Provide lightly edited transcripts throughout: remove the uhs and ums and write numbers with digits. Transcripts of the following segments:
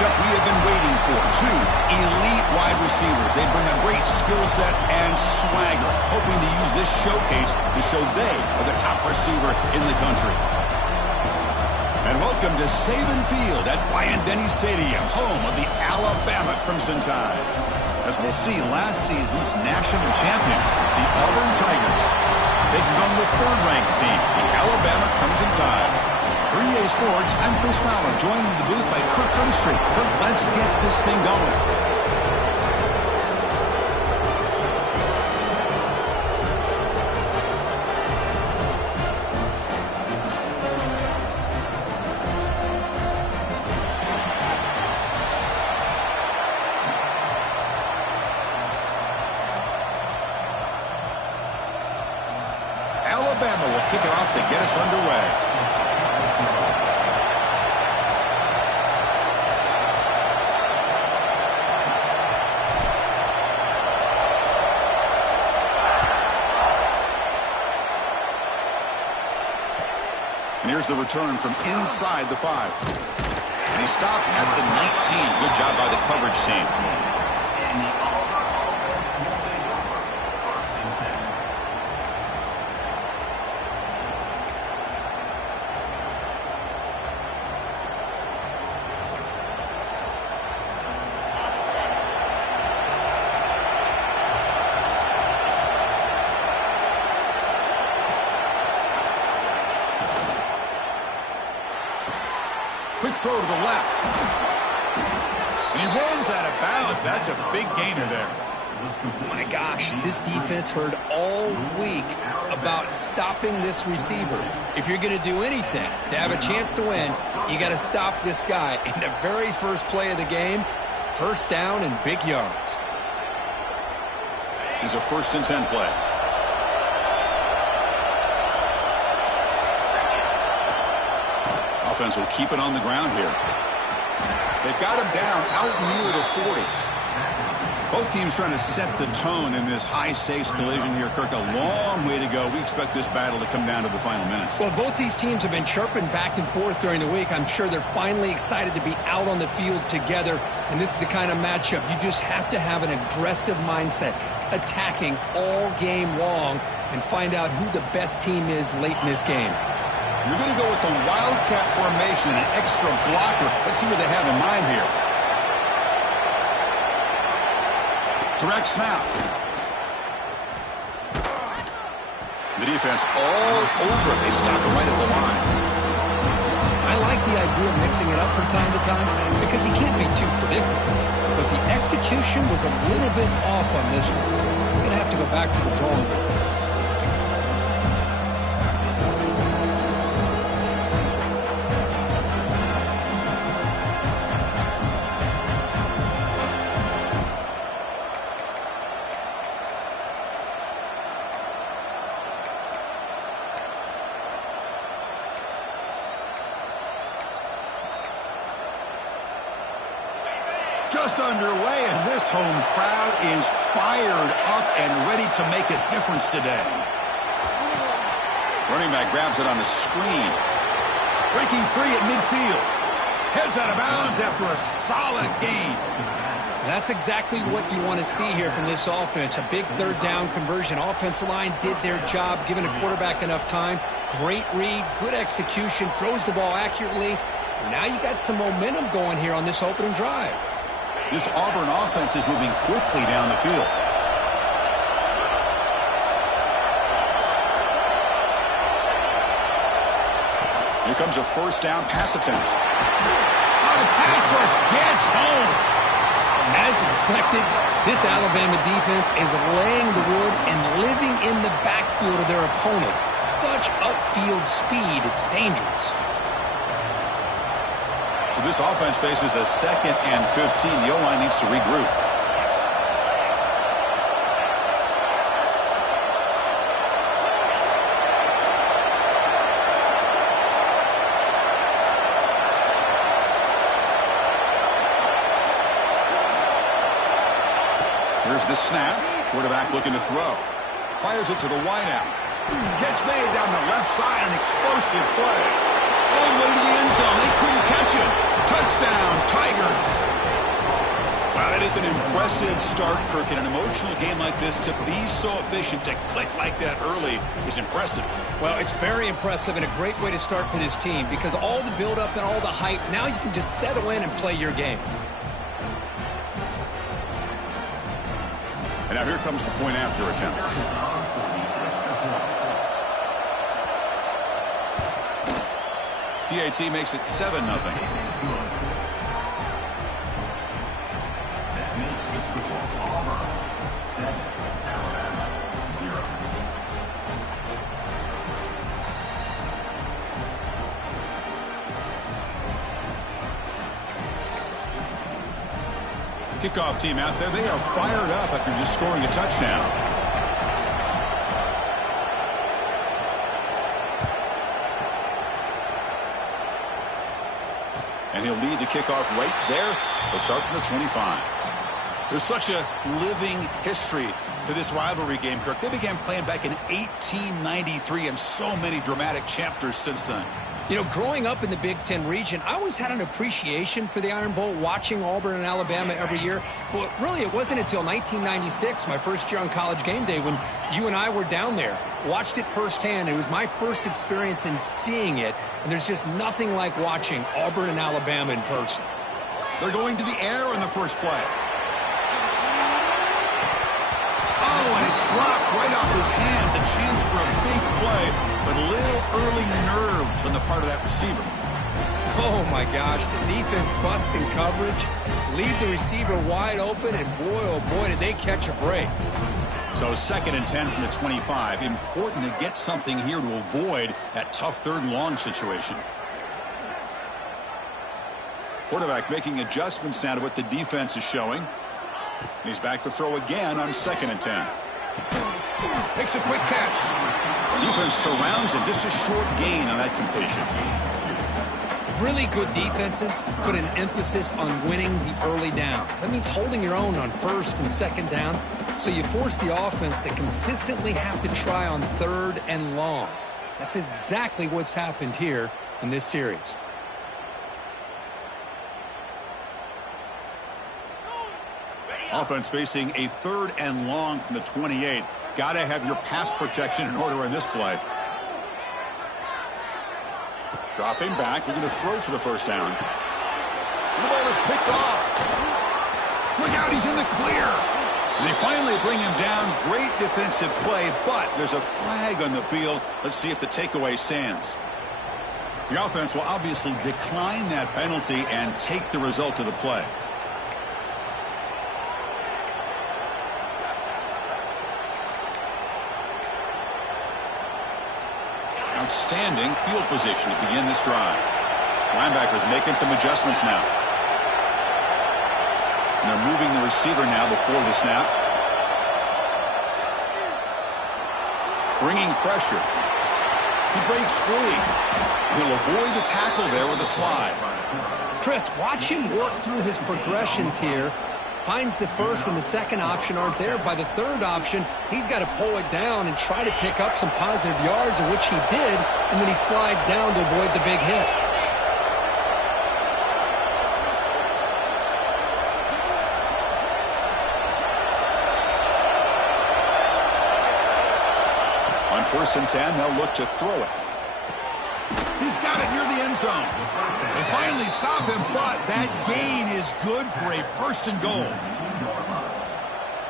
matchup we have been waiting for. Two elite wide receivers. They bring a great skill set and swagger, hoping to use this showcase to show they are the top receiver in the country. And welcome to Saban Field at Bryant-Denny Stadium, home of the Alabama Crimson Tide. As we'll see, last season's national champions, the Auburn Tigers, taking on the third-ranked team, the Alabama Crimson Tide. For EA Sports, I'm Chris Fowler, joined in the booth by Kirk Hermstreet. Kirk, let's get this thing going. Alabama will kick it off to get us underway. And here's the return from inside the 5. And he stopped at the 19. Good job by the coverage team. Quick throw to the left. And he runs out of bounds. That's a big gainer there. My gosh, this defense heard all week about stopping this receiver. If you're going to do anything to have a chance to win, you got to stop this guy. In the very first play of the game, first down and big yards. Here's a 1st and 10 play. Offense will keep it on the ground here. They've got him down out near the 40. Both teams trying to set the tone in this high-stakes collision here, Kirk. A long way to go. We expect this battle to come down to the final minutes. Well, both these teams have been chirping back and forth during the week. I'm sure they're finally excited to be out on the field together, and this is the kind of matchup you just have to have an aggressive mindset, attacking all game long, and find out who the best team is late in this game. You're going to go with the Wildcat formation, an extra blocker. Let's see what they have in mind here. Direct snap. The defense all over. They stop it right at the line. I like the idea of mixing it up from time to time because he can't be too predictable. But the execution was a little bit off on this one. We're going to have to go back to the drawing board. Just underway, and this home crowd is fired up and ready to make a difference today. Running back grabs it on the screen. Breaking free at midfield. Heads out of bounds after a solid gain. That's exactly what you want to see here from this offense. A big third down conversion. Offensive line did their job, giving a quarterback enough time. Great read, good execution, throws the ball accurately. And now you got some momentum going here on this opening drive. This Auburn offense is moving quickly down the field. Here comes a 1st down pass attempt. Oh, the pass rush gets home. As expected, this Alabama defense is laying the wood and living in the backfield of their opponent. Such upfield speed, it's dangerous. This offense faces a 2nd and 15. The O-line needs to regroup. Here's the snap. Quarterback looking to throw. Fires it to the wideout. Catch made down the left side. An explosive play. All the way to the end zone. They couldn't catch it. Touchdown, Tigers. Wow, that is an impressive start, Kirk. In an emotional game like this, to be so efficient, to click like that early is impressive. Well, it's very impressive and a great way to start for this team because all the build-up and all the hype, now you can just settle in and play your game. And now here comes the point after attempt. PAT makes it 7-0. Kickoff team out there. They are fired up after just scoring a touchdown. And he'll lead the kickoff right there. They'll start from the 25. There's such a living history to this rivalry game, Kirk. They began playing back in 1893 and so many dramatic chapters since then. You know, growing up in the Big Ten region, I always had an appreciation for the Iron Bowl, watching Auburn and Alabama every year. But really, it wasn't until 1996, my first year on College Game Day, when you and I were down there, watched it firsthand. It was my first experience in seeing it, and there's just nothing like watching Auburn and Alabama in person. They're going to the air on the first play. Oh, and it's dropped right off his hands. A chance for a big play, but a little early nerves on the part of that receiver. Oh, my gosh. The defense busting coverage, leave the receiver wide open, and boy, oh, boy, did they catch a break. So 2nd and 10 from the 25. Important to get something here to avoid that tough 3rd and long situation. Quarterback making adjustments now to what the defense is showing. He's back to throw again on 2nd and 10. Makes a quick catch. Defense surrounds him. Just a short gain on that completion. Really good defenses put an emphasis on winning the early downs. That means holding your own on 1st and 2nd down. So you force the offense to consistently have to try on 3rd and long. That's exactly what's happened here in this series. Offense facing a 3rd and long from the 28. Got to have your pass protection in order in this play. Dropping back, looking to throw for the 1st down. And the ball is picked off. Look out, he's in the clear. And they finally bring him down. Great defensive play, but there's a flag on the field. Let's see if the takeaway stands. The offense will obviously decline that penalty and take the result of the play. Outstanding field position to begin this drive. Linebackers making some adjustments now. And they're moving the receiver now before the snap. Bringing pressure. He breaks free. He'll avoid the tackle there with a slide. Chris, watch him work through his progressions here. Finds the 1st and the 2nd option aren't there. By the 3rd option, he's got to pull it down and try to pick up some positive yards, of which he did, and then he slides down to avoid the big hit. On 1st and 10, they'll look to throw it. He's got it near the end zone. They finally stop him, but that gain is good for a 1st and goal.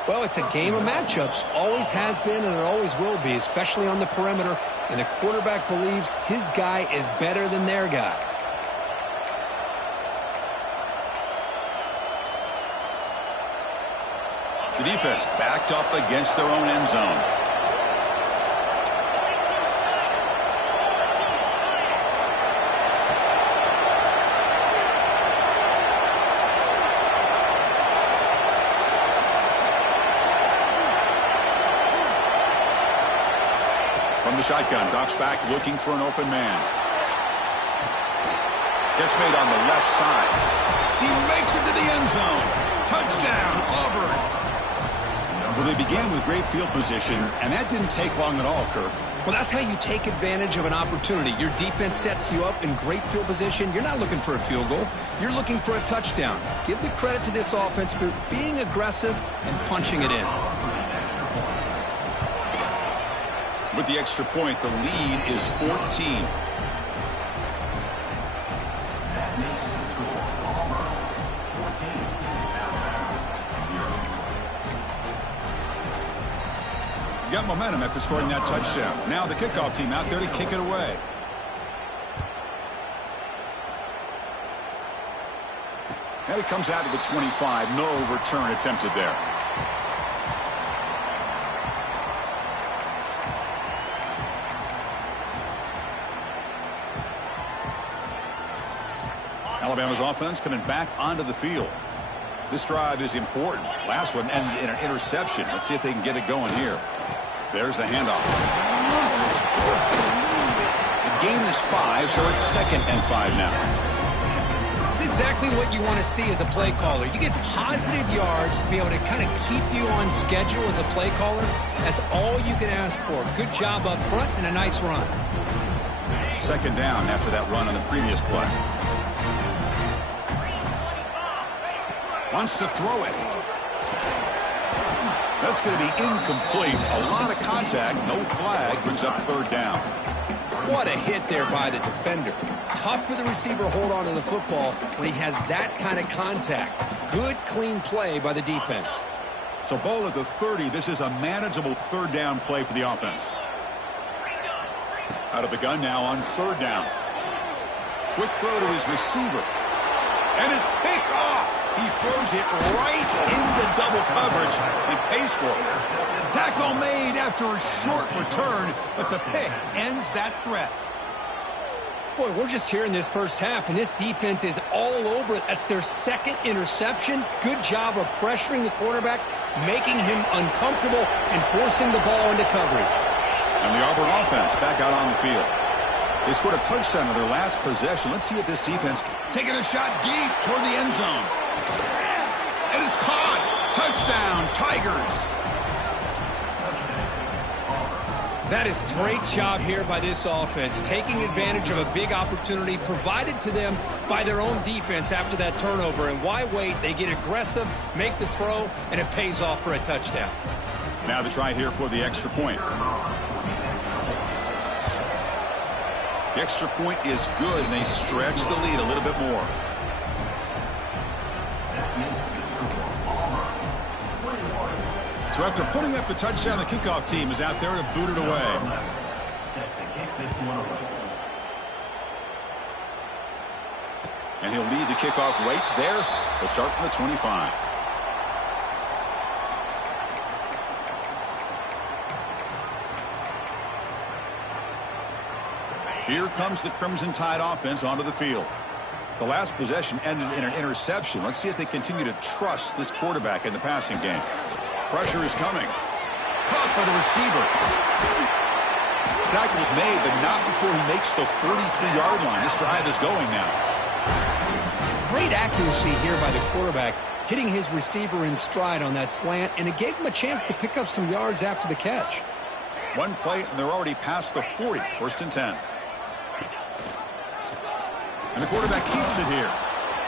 Well, it's a game of matchups. Always has been and it always will be, especially on the perimeter. And the quarterback believes his guy is better than their guy. The defense backed up against their own end zone. From the shotgun, drops back looking for an open man. Catch made on the left side. He makes it to the end zone. Touchdown, Auburn. Well, they began with great field position, and that didn't take long at all, Kirk. Well, that's how you take advantage of an opportunity. Your defense sets you up in great field position. You're not looking for a field goal. You're looking for a touchdown. Give the credit to this offense for being aggressive and punching it in. With the extra point, the lead is 14. Got momentum after scoring that touchdown. Now the kickoff team out there to kick it away. And it comes out to the 25. No return attempted there. Alabama's offense coming back onto the field. This drive is important. Last one ended in an interception. Let's see if they can get it going here. There's the handoff. The gain is 5, so it's 2nd and 5 now. It's exactly what you want to see as a play caller. You get positive yards to be able to kind of keep you on schedule as a play caller. That's all you can ask for. Good job up front and a nice run. 2nd down after that run on the previous play. Wants to throw it. That's going to be incomplete. A lot of contact. No flag. Brings up 3rd down. What a hit there by the defender. Tough for the receiver to hold on to the football when he has that kind of contact. Good, clean play by the defense. So ball at the 30. This is a manageable 3rd down play for the offense. Out of the gun now on 3rd down. Quick throw to his receiver. And it's picked off. He throws it right into double coverage and pays for it. Tackle made after a short return, but the pick ends that threat. Boy, we're just here in this first half, and this defense is all over it. That's their 2nd interception. Good job of pressuring the quarterback, making him uncomfortable, and forcing the ball into coverage. And the Auburn offense back out on the field. They scored a touchdown in their last possession. Let's see if this defense taking a shot deep toward the end zone. And it's caught. Touchdown, Tigers. That is great job here by this offense, taking advantage of a big opportunity provided to them by their own defense after that turnover. And why wait? They get aggressive, make the throw, and it pays off for a touchdown. Now the try here for the extra point. The extra point is good, and they stretch the lead a little bit more. So after putting up the touchdown, the kickoff team is out there to boot it away. And he'll lead the kickoff right there. He'll start from the 25. Here comes the Crimson Tide offense onto the field. The last possession ended in an interception. Let's see if they continue to trust this quarterback in the passing game. Pressure is coming. Caught by the receiver. Tackle's made, but not before he makes the 43-yard line. This drive is going now. Great accuracy here by the quarterback, hitting his receiver in stride on that slant, and it gave him a chance to pick up some yards after the catch. One play, and they're already past the 40. 1st and 10. And the quarterback keeps it here.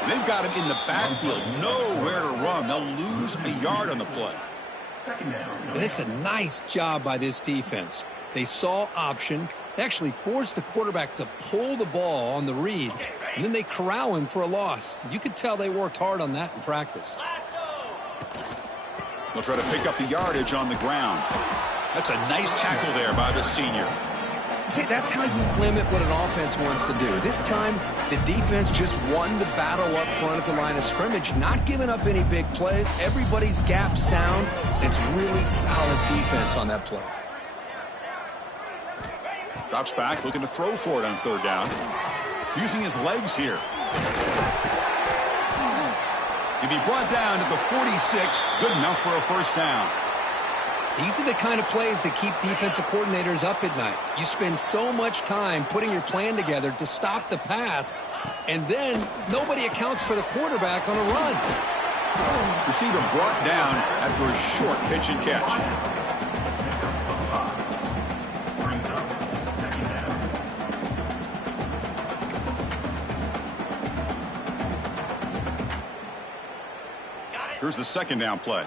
They've got him in the backfield. Nowhere to run. They'll lose a yard on the play. And it's a nice job by this defense. They saw option. They actually forced the quarterback to pull the ball on the read, and then they corral him for a loss. You could tell they worked hard on that in practice. They'll try to pick up the yardage on the ground. That's a nice tackle there by the senior. See, that's how you limit what an offense wants to do. This time, the defense just won the battle up front at the line of scrimmage, not giving up any big plays. Everybody's gap sound. It's really solid defense on that play. Drops back, looking to throw for it on 3rd down. Using his legs here. He'll be brought down to the 46. Good enough for a 1st down. These are the kind of plays that keep defensive coordinators up at night. You spend so much time putting your plan together to stop the pass, and then nobody accounts for the quarterback on a run. Receiver brought down after a short pitch and catch. Here's the second down play.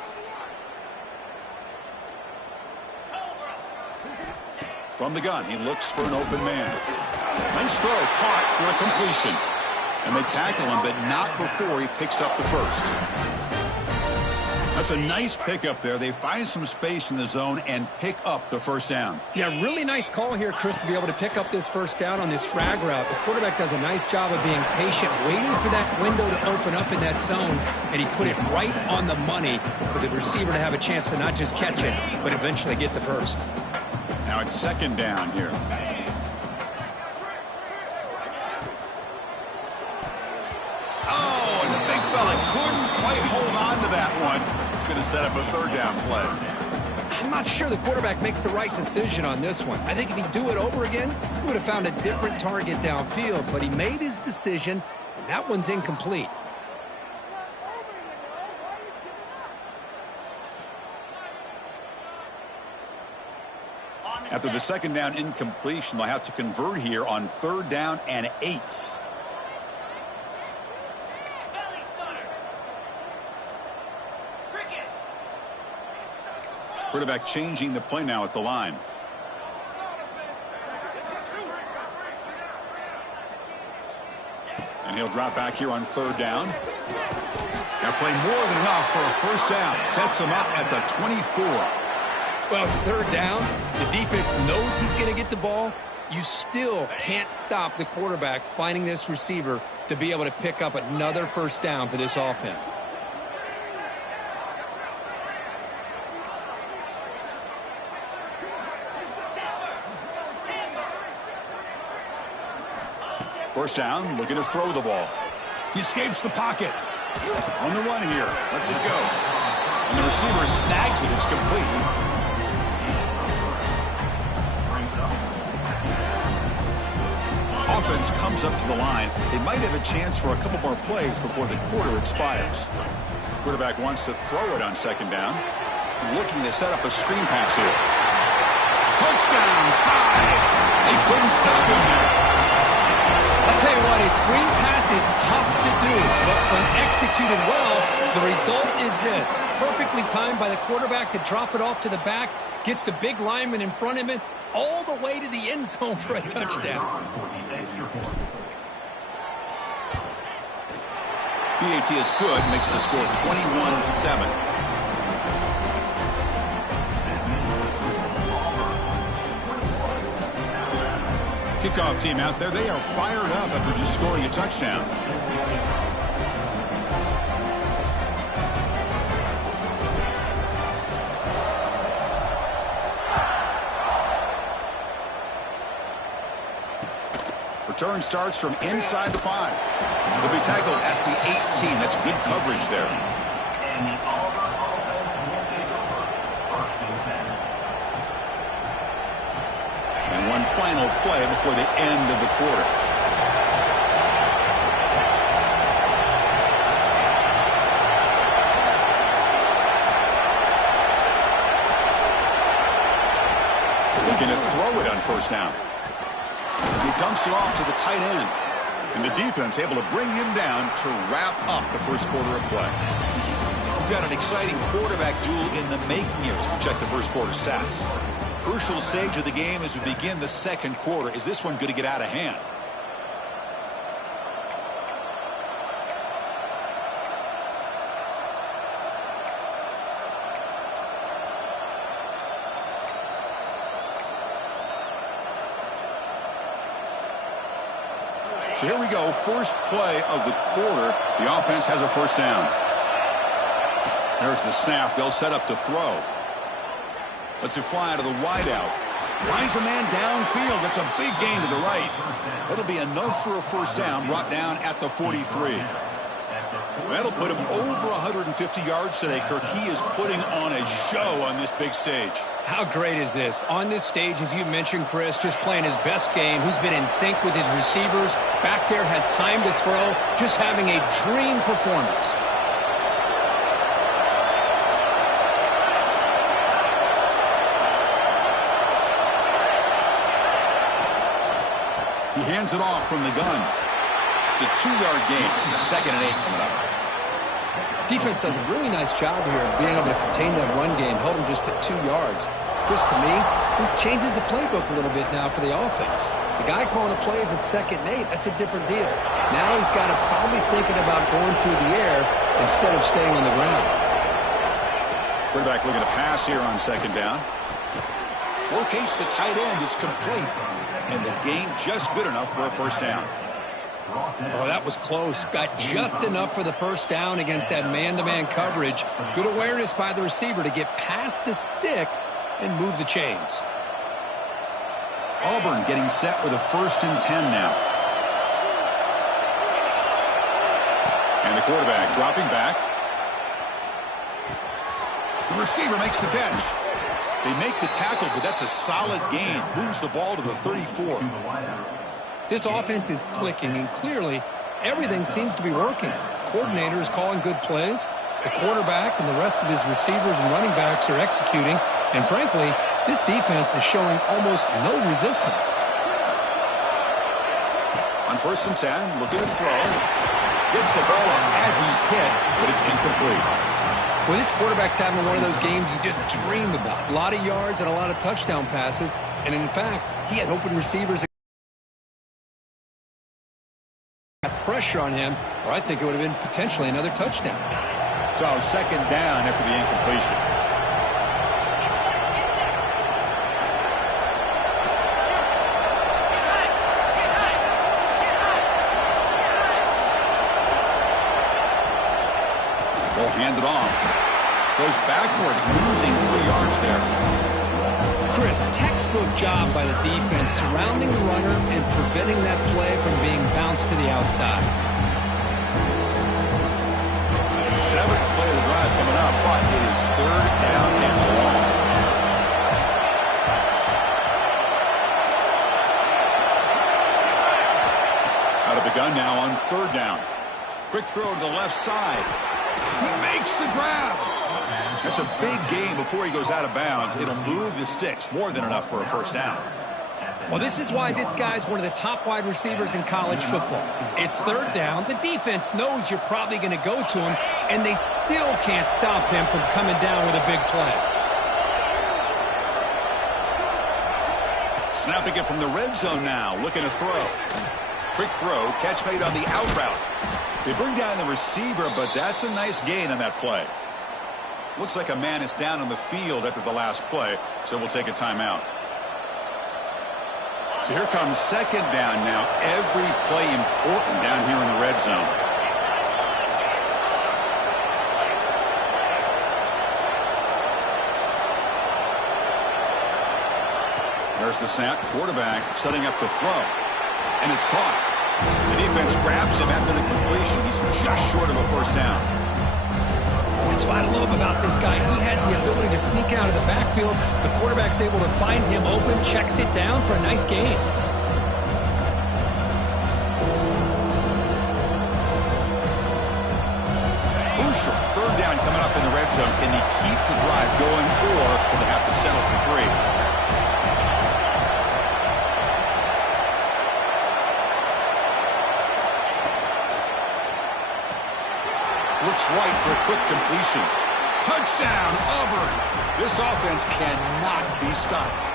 From the gun, he looks for an open man. Nice throw, caught for a completion. And they tackle him, but not before he picks up the first. That's a nice pickup there. They find some space in the zone and pick up the first down. Yeah, really nice call here, Chris, to be able to pick up this first down on this drag route. The quarterback does a nice job of being patient, waiting for that window to open up in that zone, and he put it right on the money for the receiver to have a chance to not just catch it, but eventually get the first. Now it's second down here. Oh, and the big fella couldn't quite hold on to that one. Going to set up a third down play. I'm not sure the quarterback makes the right decision on this one. I think if he'd do it over again, he would have found a different target downfield, but he made his decision, and that one's incomplete. After the second down incompletion, they'll have to convert here on third down and 8. Quarterback changing the play now at the line. And he'll drop back here on third down. Now play more than enough for a first down. Sets him up at the 24. Well, it's third down. The defense knows he's going to get the ball. You still can't stop the quarterback finding this receiver to be able to pick up another first down for this offense. First down, looking to throw the ball. He escapes the pocket. On the run here. Lets it go. And the receiver snags it. It's complete. Offense comes up to the line. They might have a chance for a couple more plays before the quarter expires. Quarterback wants to throw it on second down. Looking to set up a screen pass here. Touchdown, tie. They couldn't stop him there. I'll tell you what, a screen pass is tough to do, but when executed well, the result is this. Perfectly timed by the quarterback to drop it off to the back, gets the big lineman in front of him, all the way to the end zone for a touchdown. PAT is good, makes the score 21-7. Kickoff team out there, they are fired up after just scoring a touchdown. Return starts from inside the 5. He'll be tackled at the 18. That's good coverage there. And the Auburn offense once again, first and 10. And one final play before the end of the quarter. Looking to throw it on first down. He dumps it off to the tight end. And the defense able to bring him down to wrap up the first quarter of play. We've got an exciting quarterback duel in the making here as we check the first quarter stats. Crucial stage of the game as we begin the second quarter. Is this one going to get out of hand? So here we go, first play of the quarter. The offense has a first down. There's the snap. They'll set up to throw. Lets it fly out of the wideout. Finds a man downfield. That's a big gain to the right. That'll be enough for a first down, brought down at the 43. That'll put him over 150 yards today, Kirk. He is putting on a show on this big stage. How great is this? On this stage, as you mentioned, Chris, just playing his best game. He's been in sync with his receivers. Back there, has time to throw. Just having a dream performance. He hands it off from the gun. It's a 2-yard gain. Second and 8 coming up. Defense does a really nice job here of being able to contain that run game, held him just at 2 yards. Chris, to me, this changes the playbook a little bit now for the offense. The guy calling the plays at 2nd and 8, that's a different deal. Now he's got to probably thinking about going through the air instead of staying on the ground. Quarterback looking to pass here on 2nd down. Locates the tight end, is complete. And the gain just good enough for a 1st down. Oh, that was close. Got just enough for the 1st down against that man-to-man coverage. Good awareness by the receiver to get past the sticks and move the chains. Auburn getting set with a 1st and 10 now. And the quarterback dropping back. The receiver makes the catch. They make the tackle, but that's a solid gain. Moves the ball to the 34. This offense is clicking, and clearly everything seems to be working. The coordinator is calling good plays. The quarterback and the rest of his receivers and running backs are executing. And frankly, this defense is showing almost no resistance. On 1st and 10, looking to throw. Gets the ball up as he's hit, but it's incomplete. Well, this quarterback's having one of those games you just dream about. A lot of yards and a lot of touchdown passes. And in fact, he had open receivers. Pressure on him, or I think it would have been potentially another touchdown. So 2nd down after the incompletion. Ball handed off. Goes backwards, losing 3 yards there. Chris, textbook job by the defense surrounding the runner and preventing that play from being bounced to the outside. 7th play of the drive coming up, but it is 3rd down and long. Out of the gun now on 3rd down. Quick throw to the left side. He makes the grab. That's a big gain before he goes out of bounds. It'll move the sticks, more than enough for a 1st down. Well, this is why this guy's one of the top wide receivers in college football. It's 3rd down. The defense knows you're probably going to go to him, and they still can't stop him from coming down with a big play. Snapping it from the red zone now, looking to throw. Quick throw, catch made on the out route. They bring down the receiver, but that's a nice gain on that play. Looks like a man is down on the field after the last play, so we'll take a timeout. So here comes 2nd down now. Every play important down here in the red zone. There's the snap. Quarterback setting up the throw. And it's caught. The defense grabs him after the completion. He's just short of a 1st down. That's what I love about this guy. He has the ability to sneak out of the backfield. The quarterback's able to find him open, checks it down for a nice gain. Crucial 3rd down coming up in the red zone. Can he keep the drive going, or will they have to settle for 3? Looks right for a quick completion. Touchdown, Auburn. This offense cannot be stopped.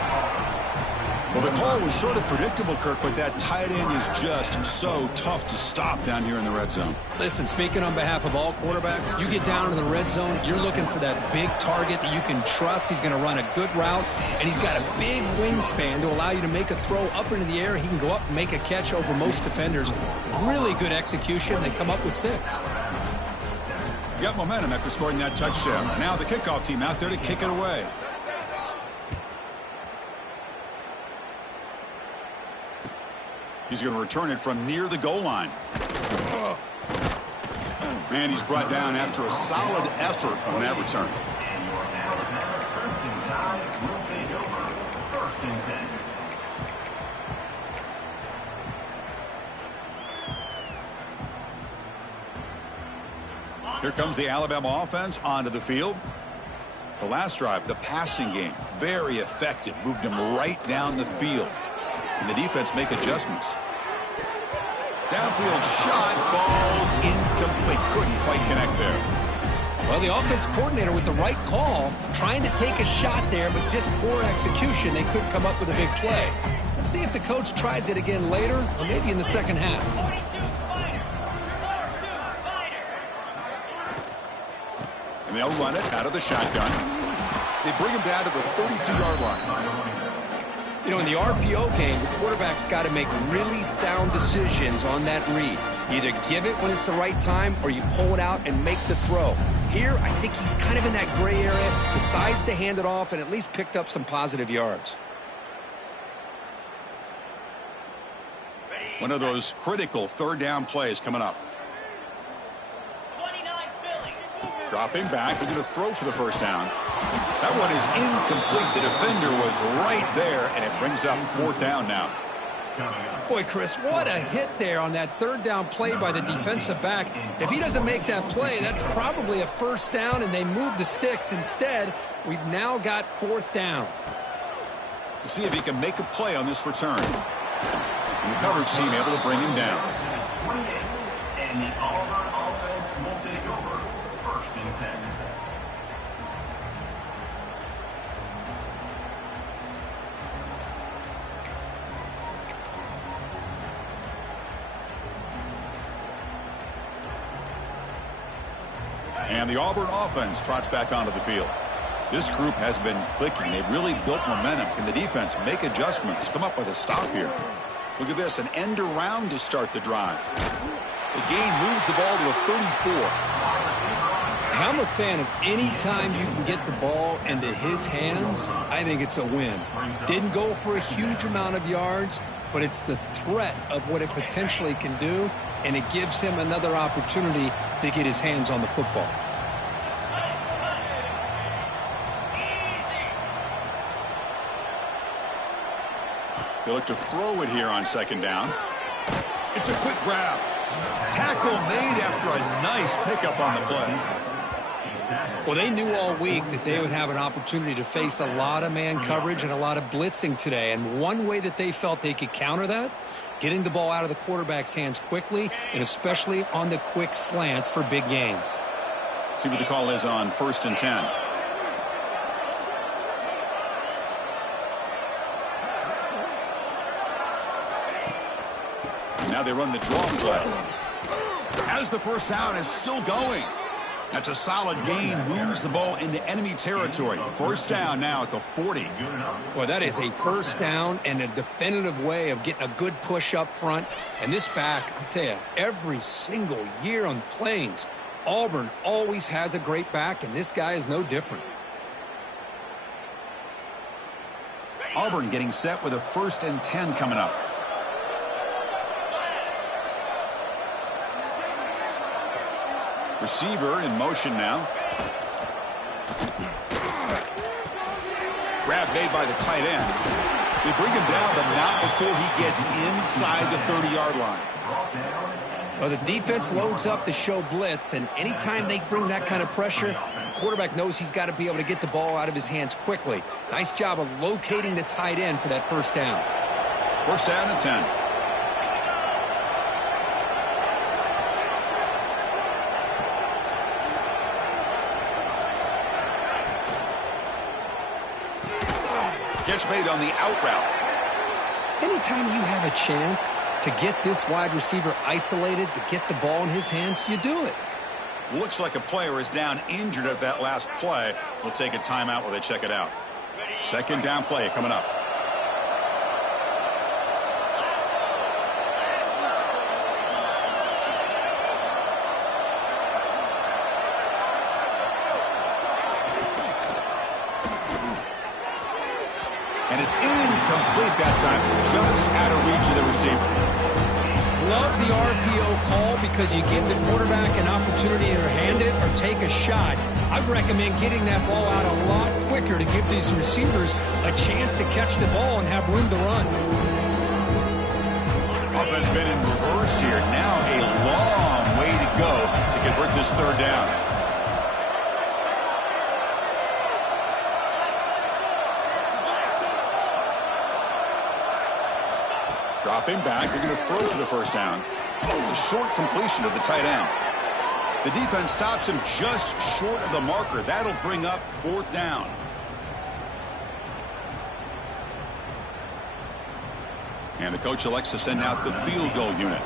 Well, the call was sort of predictable, Kirk, but that tight end is just so tough to stop down here in the red zone. Listen, speaking on behalf of all quarterbacks, you get down in the red zone, you're looking for that big target that you can trust. He's going to run a good route, and he's got a big wingspan to allow you to make a throw up into the air. He can go up and make a catch over most defenders. Really good execution. They come up with 6. Got momentum after scoring that touchdown. Now the kickoff team out there to kick it away. He's going to return it from near the goal line. And he's brought down after a solid effort on that return. Here comes the Alabama offense onto the field. The last drive, the passing game, very effective. Moved him right down the field. Can the defense make adjustments? Downfield shot falls incomplete. incomplete. Couldn't quite connect there. Well, the offense coordinator with the right call, trying to take a shot there, but just poor execution. They couldn't come up with a big play. Let's see if the coach tries it again later, or maybe in the second half. And they'll run it out of the shotgun. They bring him down to the 32-yard line. You know, in the RPO game, the quarterback's got to make really sound decisions on that read. Either give it when it's the right time, or you pull it out and make the throw. Here, I think he's kind of in that gray area, decides to hand it off and at least picked up some positive yards. One of those critical third down plays coming up. Dropping back, they're going to throw for the first down. That one is incomplete. The defender was right there, and it brings up fourth down now. Boy, Chris, what a hit there on that third down play by the defensive back. If he doesn't make that play, that's probably a first down, and they move the sticks. Instead, we've now got fourth down. We'll see if he can make a play on this return. And the coverage team able to bring him down. And the Auburn offense will take over. First and 10. And the Auburn offense trots back onto the field. This group has been clicking. They've really built momentum. Can the defense make adjustments? Come up with a stop here. Look at this, an end around to start the drive. The gain moves the ball to the 34. I'm a fan of any time you can get the ball into his hands. I think it's a win. Didn't go for a huge amount of yards, but it's the threat of what it potentially can do, and it gives him another opportunity to get his hands on the football. They look to throw it here on second down. It's a quick grab. Tackle made after a nice pickup on the play. Well, they knew all week that they would have an opportunity to face a lot of man coverage and a lot of blitzing today. And one way that they felt they could counter that, getting the ball out of the quarterback's hands quickly, and especially on the quick slants for big gains. See what the call is on first and 10. Now they run the draw play. As the first down is still going. That's a solid gain. Moves the ball into enemy territory. First down now at the 40. Well, that is a first down and a definitive way of getting a good push up front. And this back, I'll tell you, every single year on the Plains, Auburn always has a great back, and this guy is no different. Auburn getting set with a first and 10 coming up. Receiver in motion now. Grab made by the tight end. They bring him down, but not before he gets inside the 30-yard line. Well, the defense loads up to show blitz, and anytime they bring that kind of pressure, the quarterback knows he's got to be able to get the ball out of his hands quickly. Nice job of locating the tight end for that first down. First down and 10. Catch made on the out route. Anytime you have a chance to get this wide receiver isolated, to get the ball in his hands, you do it. Looks like a player is down injured at that last play. We'll take a timeout while they check it out. Second down play coming up. And it's incomplete that time, just out of reach of the receiver. Love the RPO call because you give the quarterback an opportunity to hand it or take a shot. I'd recommend getting that ball out a lot quicker to give these receivers a chance to catch the ball and have room to run. Offense been in reverse here. Now a long way to go to convert this third down. Dropping back, they're going to throw for the first down. The short completion of the tight end. The defense stops him just short of the marker. That'll bring up 4th down. And the coach elects to send out the field goal unit.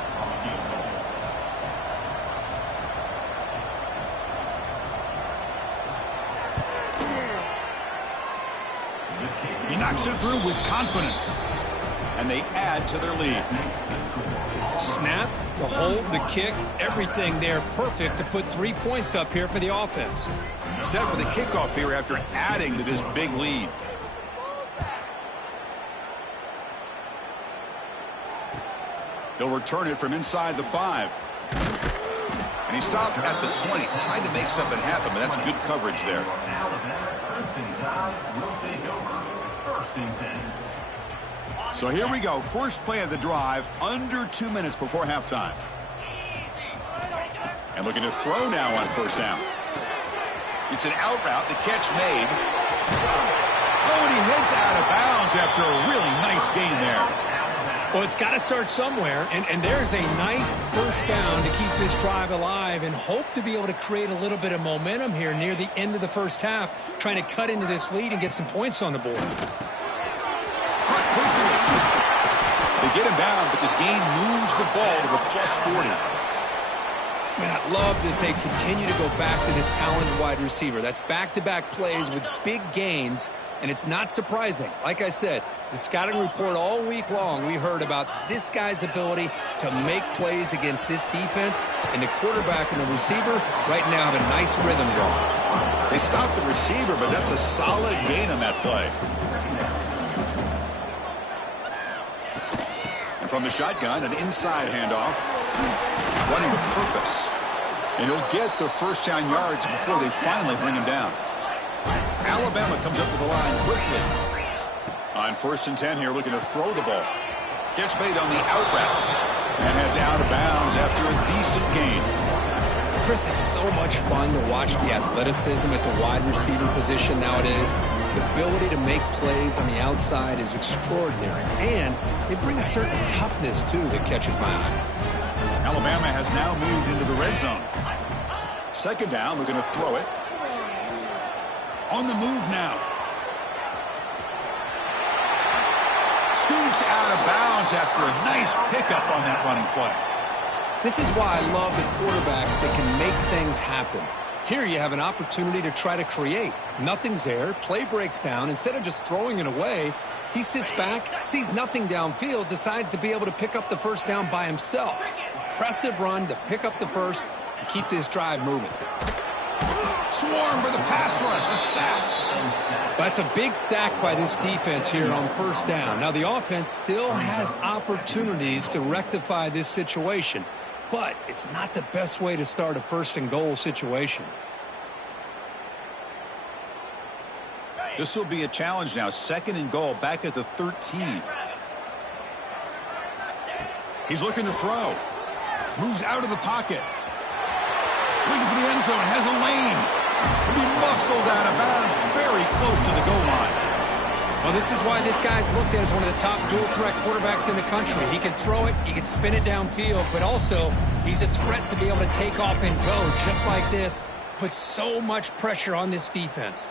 He knocks it through with confidence. And they add to their lead. Snap, the hold, the kick, everything there perfect to put 3 points up here for the offense. Set for the kickoff here after adding to this big lead. He'll return it from inside the 5. And he stopped at the 20. Tried to make something happen, but that's good coverage there. So here we go. First play of the drive, under 2 minutes before halftime. And looking to throw now on 1st down. It's an out route. The catch made. Oh, and he heads out of bounds after a really nice gain there. Well, it's got to start somewhere, and there's a nice 1st down to keep this drive alive and hope to be able to create a little bit of momentum here near the end of the 1st half, trying to cut into this lead and get some points on the board. They get him down, but the gain moves the ball to the +40. Man, I love that they continue to go back to this talented wide receiver. That's back-to-back plays with big gains, and it's not surprising. Like I said, the scouting report all week long, we heard about this guy's ability to make plays against this defense, and the quarterback and the receiver right now have a nice rhythm going. They stop the receiver, but that's a solid gain on that play. And from the shotgun, an inside handoff. Running with purpose. And he'll get the 1st down yards before they finally bring him down. Alabama comes up with the line quickly. On 1st and 10 here, looking to throw the ball. Catch made on the out route. And heads out of bounds after a decent gain. Chris, it's so much fun to watch the athleticism at the wide receiver position nowadays. The ability to make plays on the outside is extraordinary. And they bring a certain toughness, too, that catches my eye. Alabama has now moved into the red zone. 2nd down, we're going to throw it. On the move now. Scoots out of bounds after a nice pickup on that running play. This is why I love the quarterbacks that can make things happen. Here you have an opportunity to try to create. Nothing's there. Play breaks down. Instead of just throwing it away, he sits back, sees nothing downfield, decides to be able to pick up the 1st down by himself. Impressive run to pick up the 1st and keep this drive moving. Swarm for the pass rush. A sack. That's a big sack by this defense here on 1st down. Now, the offense still has opportunities to rectify this situation, but it's not the best way to start a 1st and goal situation. This will be a challenge now. 2nd and goal, back at the 13. He's looking to throw. Moves out of the pocket. Looking for the end zone. Has a lane. Will be muscled out of bounds. Very close to the goal line. Well, this is why this guy's looked at as one of the top dual-threat quarterbacks in the country. He can throw it, he can spin it downfield, but also he's a threat to be able to take off and go just like this. Puts so much pressure on this defense.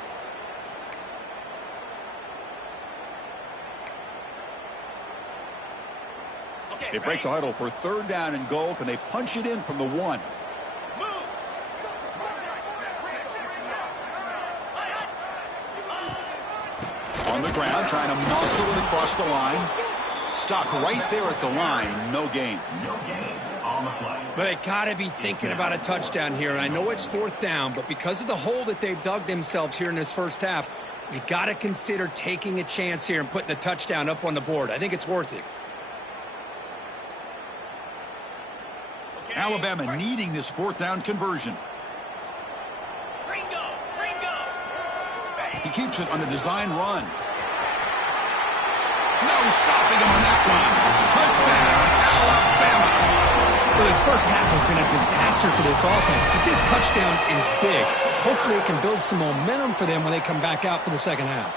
They break the huddle for 3rd down and goal. Can they punch it in from the 1? On the ground, trying to muscle it across the line. Stopped right there at the line. No gain. But they got to be thinking about a touchdown here. And I know it's 4th down, but because of the hole that they've dug themselves here in this 1st half, you got to consider taking a chance here and putting a touchdown up on the board. I think it's worth it. Alabama needing this 4th down conversion. He keeps it on the design run. No stopping him on that one. Touchdown, Alabama. Well, this 1st half has been a disaster for this offense, but this touchdown is big. Hopefully it can build some momentum for them when they come back out for the 2nd half.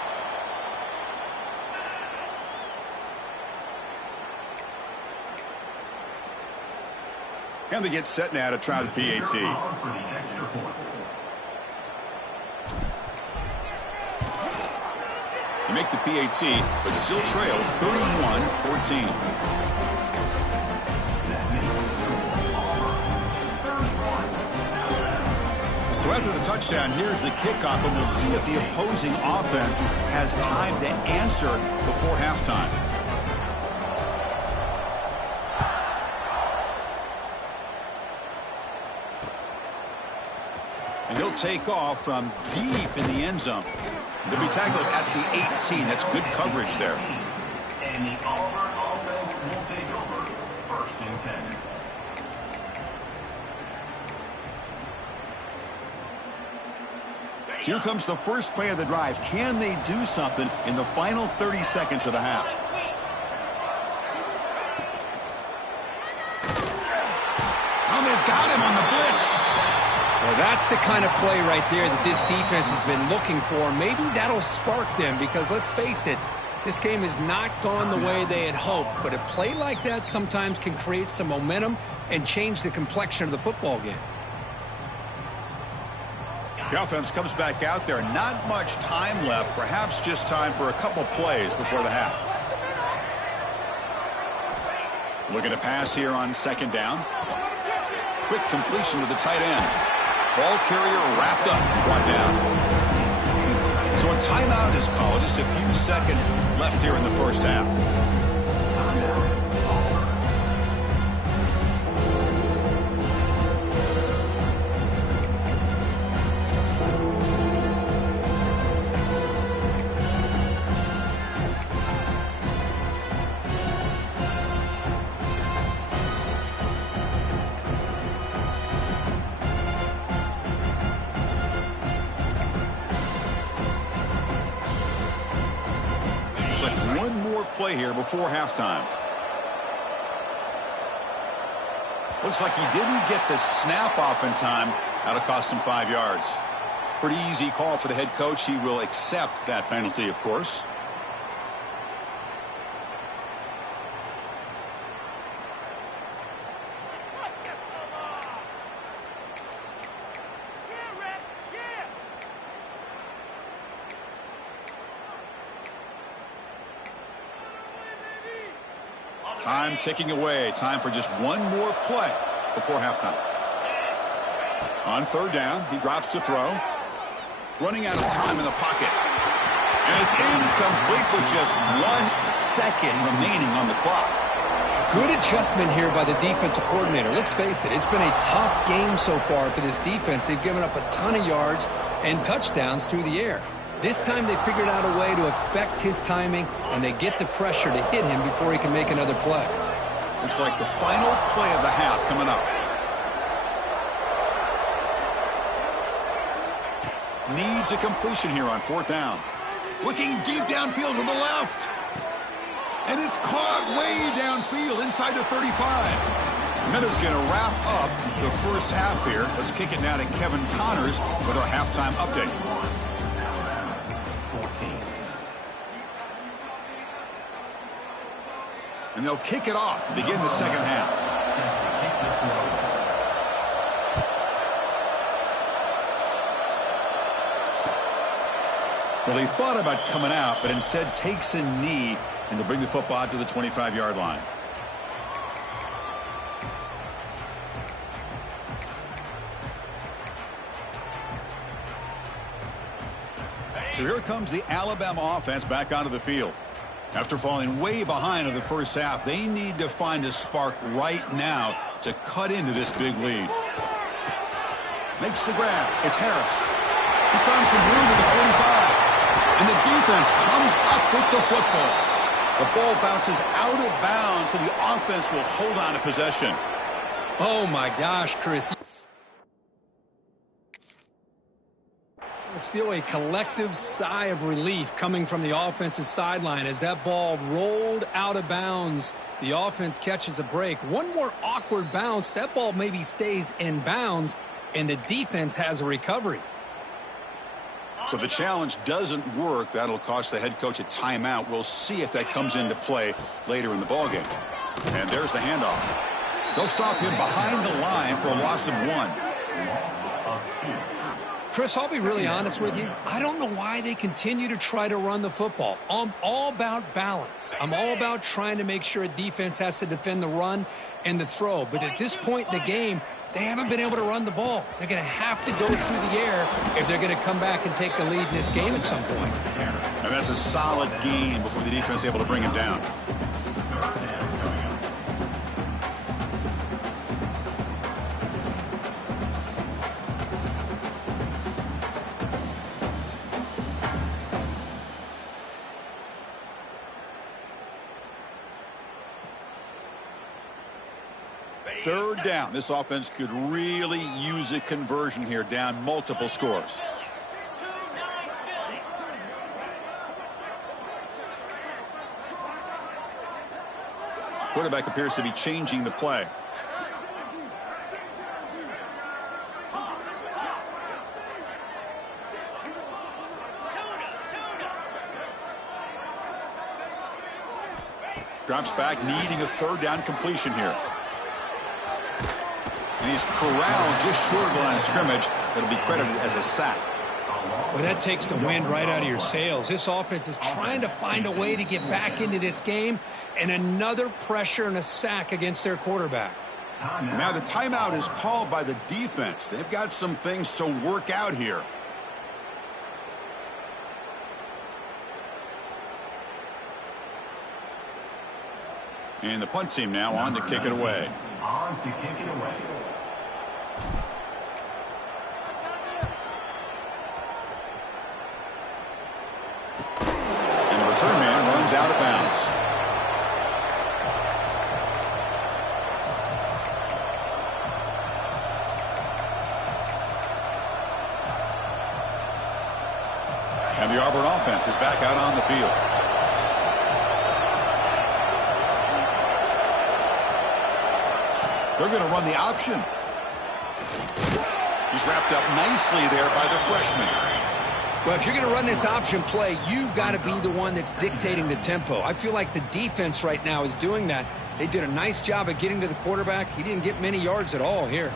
And they get set now to try the PAT. You make the PAT, but still trails 31-14. So after the touchdown, here's the kickoff, and we'll see if the opposing offense has time to answer before halftime. And he'll take off from deep in the end zone. He'll be tackled at the 18. That's good coverage there. And the Auburn offense will take over. First and 10. Here comes the first play of the drive. Can they do something in the final 30 seconds of the half? Oh, they've got him on the blitz. Well, that's the kind of play right there that this defense has been looking for. Maybe that'll spark them because, let's face it, this game has not gone the way they had hoped. But a play like that sometimes can create some momentum and change the complexion of the football game. The offense comes back out there. Not much time left. Perhaps just time for a couple plays before the half. Looking to pass here on second down. Quick completion to the tight end. Ball carrier wrapped up and brought down. So a timeout is called. Just a few seconds left here in the first half. Play here before halftime. Looks like he didn't get the snap off in time. That'll cost him 5 yards. Pretty easy call for the head coach. He will accept that penalty, of course. Time ticking away. Time for just one more play before halftime. On third down, he drops to throw. Running out of time in the pocket. And it's incomplete with just 1 second remaining on the clock. Good adjustment here by the defensive coordinator. Let's face it, it's been a tough game so far for this defense. They've given up a ton of yards and touchdowns through the air. This time they figured out a way to affect his timing, and they get the pressure to hit him before he can make another play. Looks like the final play of the half coming up. Needs a completion here on fourth down. Looking deep downfield to the left. And it's caught way downfield inside the 35. Meadows going to wrap up the first half here. Let's kick it now to Kevin Connors with our halftime update. And they'll kick it off to begin the second half. Well, he thought about coming out, but instead takes a knee, and they'll bring the football out to the 25-yard line. So here comes the Alabama offense back onto the field. After falling way behind in the first half, they need to find a spark right now to cut into this big lead. Makes the grab. It's Harris. He's found some room at the 45. And the defense comes up with the football. The ball bounces out of bounds, so the offense will hold on to possession. Oh, my gosh, Chris. Let's feel a collective sigh of relief coming from the offensive sideline as that ball rolled out of bounds. The offense catches a break. One more awkward bounce. That ball maybe stays in bounds, and the defense has a recovery. So the challenge doesn't work. That'll cost the head coach a timeout. We'll see if that comes into play later in the ballgame. And there's the handoff. They'll stop him behind the line for a loss of 1. Loss of 2. Chris, I'll be really honest with you. I don't know why they continue to try to run the football. I'm all about balance. I'm all about trying to make sure a defense has to defend the run and the throw. But at this point in the game, they haven't been able to run the ball. They're going to have to go through the air if they're going to come back and take the lead in this game at some point. And that's a solid gain before the defense is able to bring him down. Third down. This offense could really use a conversion here, down multiple scores. Quarterback appears to be changing the play. Drops back, needing a third down completion here. And he's corralled just short of the line of scrimmage. That'll be credited as a sack. Well, that takes the wind right out of your sails. This offense is trying to find a way to get back into this game, and another pressure and a sack against their quarterback. Now the timeout is called by the defense. They've got some things to work out here. And the punt team now on to kick it away. On to kick it away. And the return man runs out of bounds. And the Auburn offense is back out on the field. They're going to run the option. He's wrapped up nicely there by the freshman. Well, if you're going to run this option play, you've got to be the one that's dictating the tempo. I feel like the defense right now is doing that. They did a nice job of getting to the quarterback. He didn't get many yards at all here.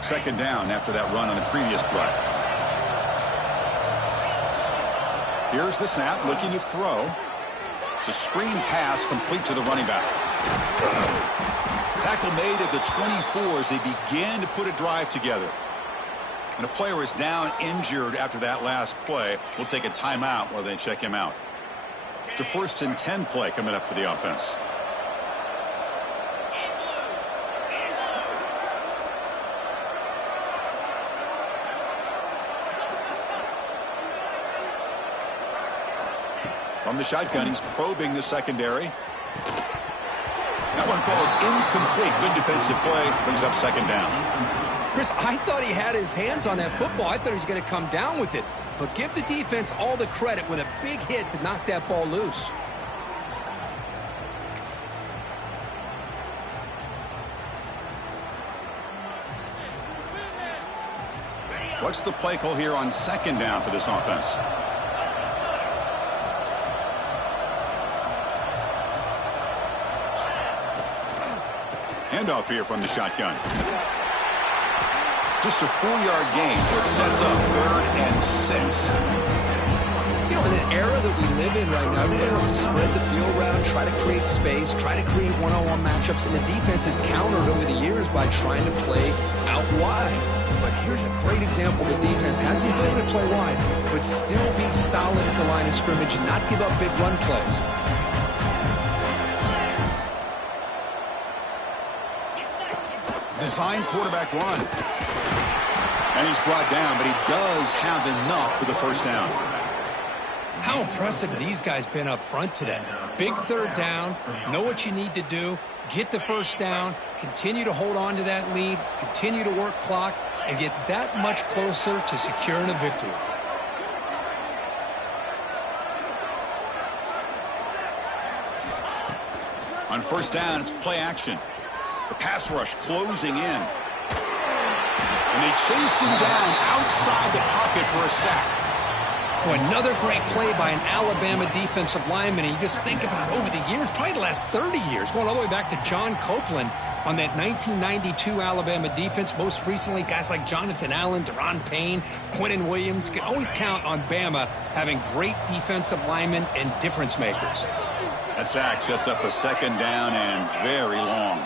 Second down after that run on the previous play. Here's the snap, looking to throw. It's a screen pass complete to the running back. Tackle made at the 24 as they began to put a drive together. And a player is down injured after that last play. We'll take a timeout while they check him out. It's a 1st and 10 play coming up for the offense. From the shotgun, he's probing the secondary. That one falls incomplete. Good defensive play. Brings up second down. Chris, I thought he had his hands on that football. I thought he was going to come down with it. But give the defense all the credit with a big hit to knock that ball loose. What's the play call here on second down for this offense? Handoff here from the shotgun. Just a 4-yard gain, so it sets up 3rd and 6. You know, in an era that we live in right now, everybody wants to spread the field around, try to create space, try to create one-on-one matchups, and the defense has countered over the years by trying to play out wide. But here's a great example. The defense has the ability to play wide, but still be solid at the line of scrimmage and not give up big run plays. Design quarterback run. And he's brought down, but he does have enough for the first down. How impressive these guys been up front today. Big third down, know what you need to do, get the first down, continue to hold on to that lead, continue to work clock, and get that much closer to securing a victory. On first down, it's play action. The pass rush closing in. And they chase him down outside the pocket for a sack. Boy, another great play by an Alabama defensive lineman. And you just think about over the years, probably the last 30 years, going all the way back to John Copeland on that 1992 Alabama defense. Most recently, guys like Jonathan Allen, Deron Payne, Quinnen Williams. You can always count on Bama having great defensive linemen and difference makers. That sack sets up a second down and very long.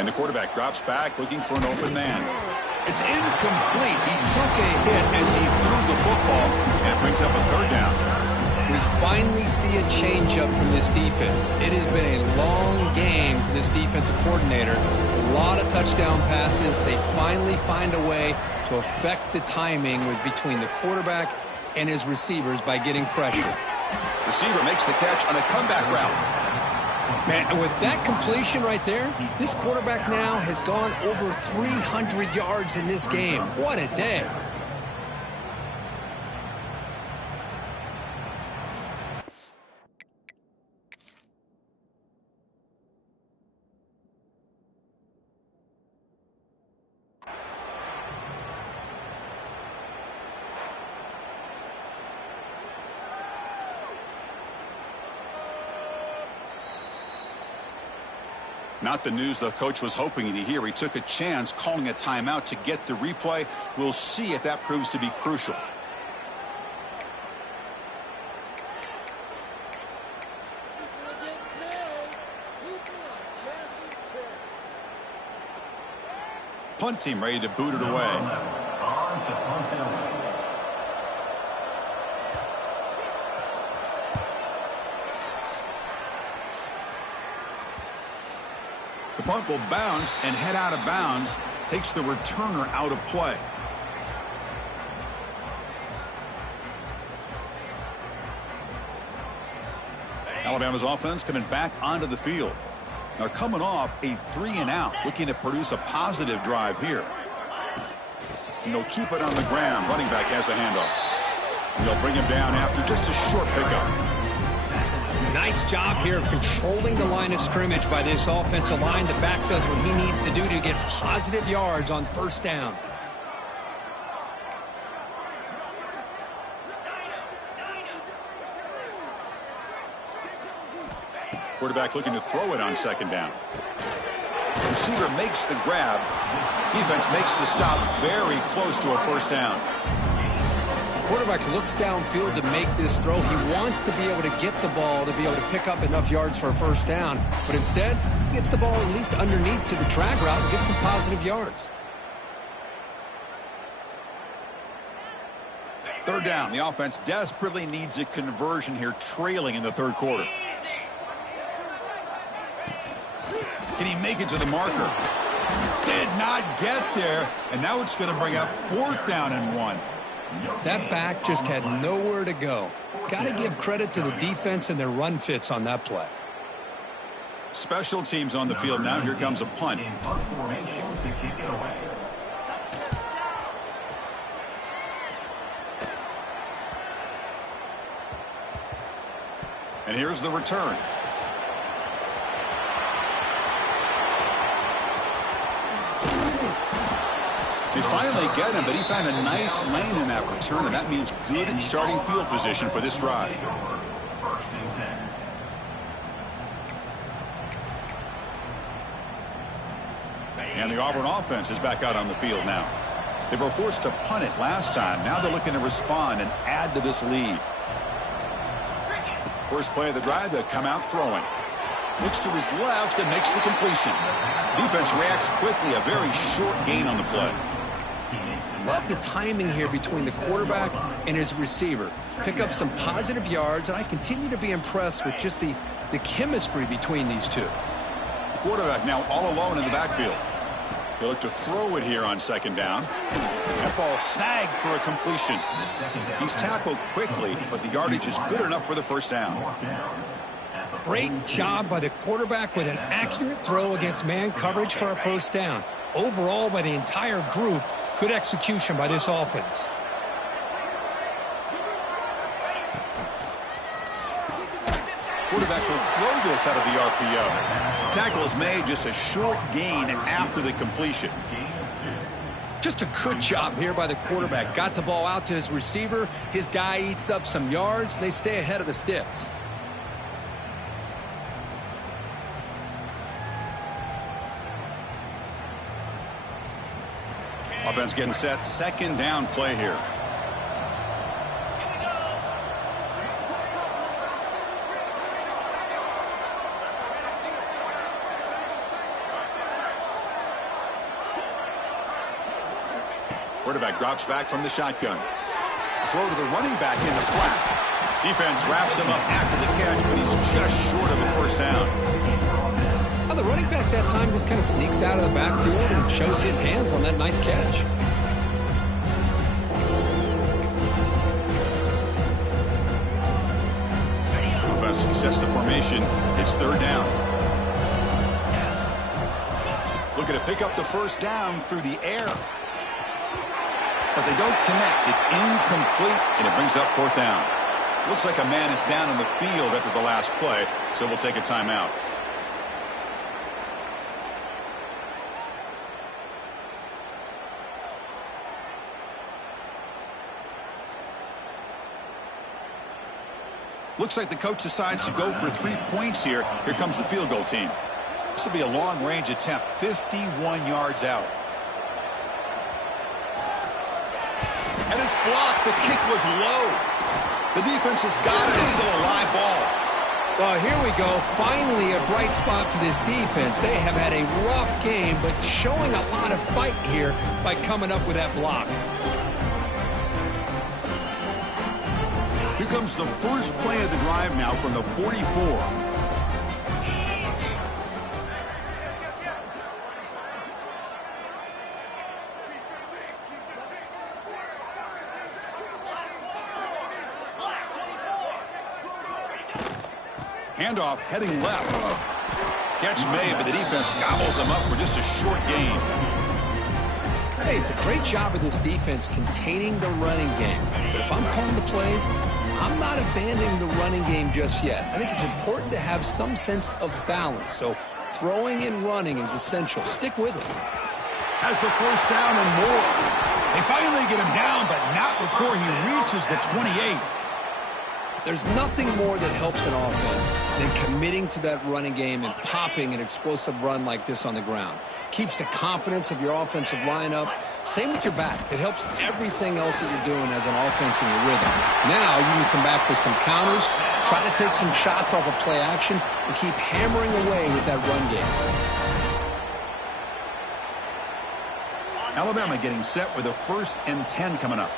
And the quarterback drops back looking for an open man. It's incomplete. He took a hit as he threw the football, and it brings up a third down. We finally see a changeup from this defense. It has been a long game for this defensive coordinator. A lot of touchdown passes. They finally find a way to affect the timing with between the quarterback and his receivers by getting pressure. Receiver makes the catch on a comeback route. Man, and with that completion right there, this quarterback now has gone over 300 yards in this game. What a day. Not the news the coach was hoping to hear. He took a chance calling a timeout to get the replay. We'll see if that proves to be crucial. Punt team ready to boot it away. On to punt it away. The punt will bounce and head out of bounds. Takes the returner out of play. Alabama's offense coming back onto the field. They're coming off a 3-and-out, looking to produce a positive drive here. And they'll keep it on the ground. Running back has the handoff. And they'll bring him down after just a short pickup. Nice job here of controlling the line of scrimmage by this offensive line. The back does what he needs to do to get positive yards on first down. Quarterback looking to throw it on second down. Receiver makes the grab. Defense makes the stop very close to a first down. Quarterback looks downfield to make this throw. He wants to be able to get the ball to be able to pick up enough yards for a first down. But instead, he gets the ball at least underneath to the drag route and gets some positive yards. Third down. The offense desperately needs a conversion here, trailing in the third quarter. Can he make it to the marker? Did not get there. And now it's going to bring up fourth down and 1. That back just had nowhere to go. Got to give credit to the defense and their run fits on that play. Special teams on the field now. Here comes a punt. In punt formation to kick it away. And here's the return. They finally get him, but he found a nice lane in that return, and that means good starting field position for this drive. First and 10. And the Auburn offense is back out on the field now. They were forced to punt it last time. Now they're looking to respond and add to this lead. First play of the drive, they come out throwing. Looks to his left and makes the completion. Defense reacts quickly, a very short gain on the play. Love the timing here between the quarterback and his receiver. Pick up some positive yards, and I continue to be impressed with just the chemistry between these two. The quarterback now all alone in the backfield. He'll look to throw it here on second down. That ball snagged for a completion. He's tackled quickly, but the yardage is good enough for the first down. Great job by the quarterback with an accurate throw against man coverage for a first down. Overall, by the entire group, good execution by this offense. quarterback will throw this out of the RPO. Tackle is made, just a short gain after the completion. Just a good job here by the quarterback. Got the ball out to his receiver. His guy eats up some yards. They stay ahead of the sticks. Offense getting set. Second down play here. Quarterback drops back from the shotgun. Throw to the running back in the flat. Defense wraps him up after the catch, but he's just short of a first down. Well, the running back that time just kind of sneaks out of the backfield and shows his hands on that nice catch. Offense sets the formation. It's third down. Looking to pick up the first down through the air. But they don't connect. It's incomplete, and it brings up fourth down. Looks like a man is down on the field after the last play, so we'll take a timeout. Looks like the coach decides to go for 3 points here. Here comes the field goal team. This will be a long-range attempt, 51 yards out. And it's blocked. The kick was low. The defense has got it. It's still a live ball. Well, here we go. Finally, a bright spot for this defense. They have had a rough game, but showing a lot of fight here by coming up with that block. Here comes the first play of the drive now from the 44. Handoff heading left. Catch made, but the defense gobbles him up for just a short gain. Hey, it's a great job of this defense containing the running game. But if I'm calling the plays, I'm not abandoning the running game just yet. I think it's important to have some sense of balance. So throwing and running is essential. Stick with it. Has the first down and more. They finally get him down, but not before he reaches the 28. There's nothing more that helps an offense than committing to that running game and popping an explosive run like this on the ground. Keeps the confidence of your offensive lineup. Same with your back. It helps everything else that you're doing as an offense in your rhythm. Now you can come back with some counters, try to take some shots off of play action, and keep hammering away with that run game. Alabama getting set with a 1st and 10 coming up.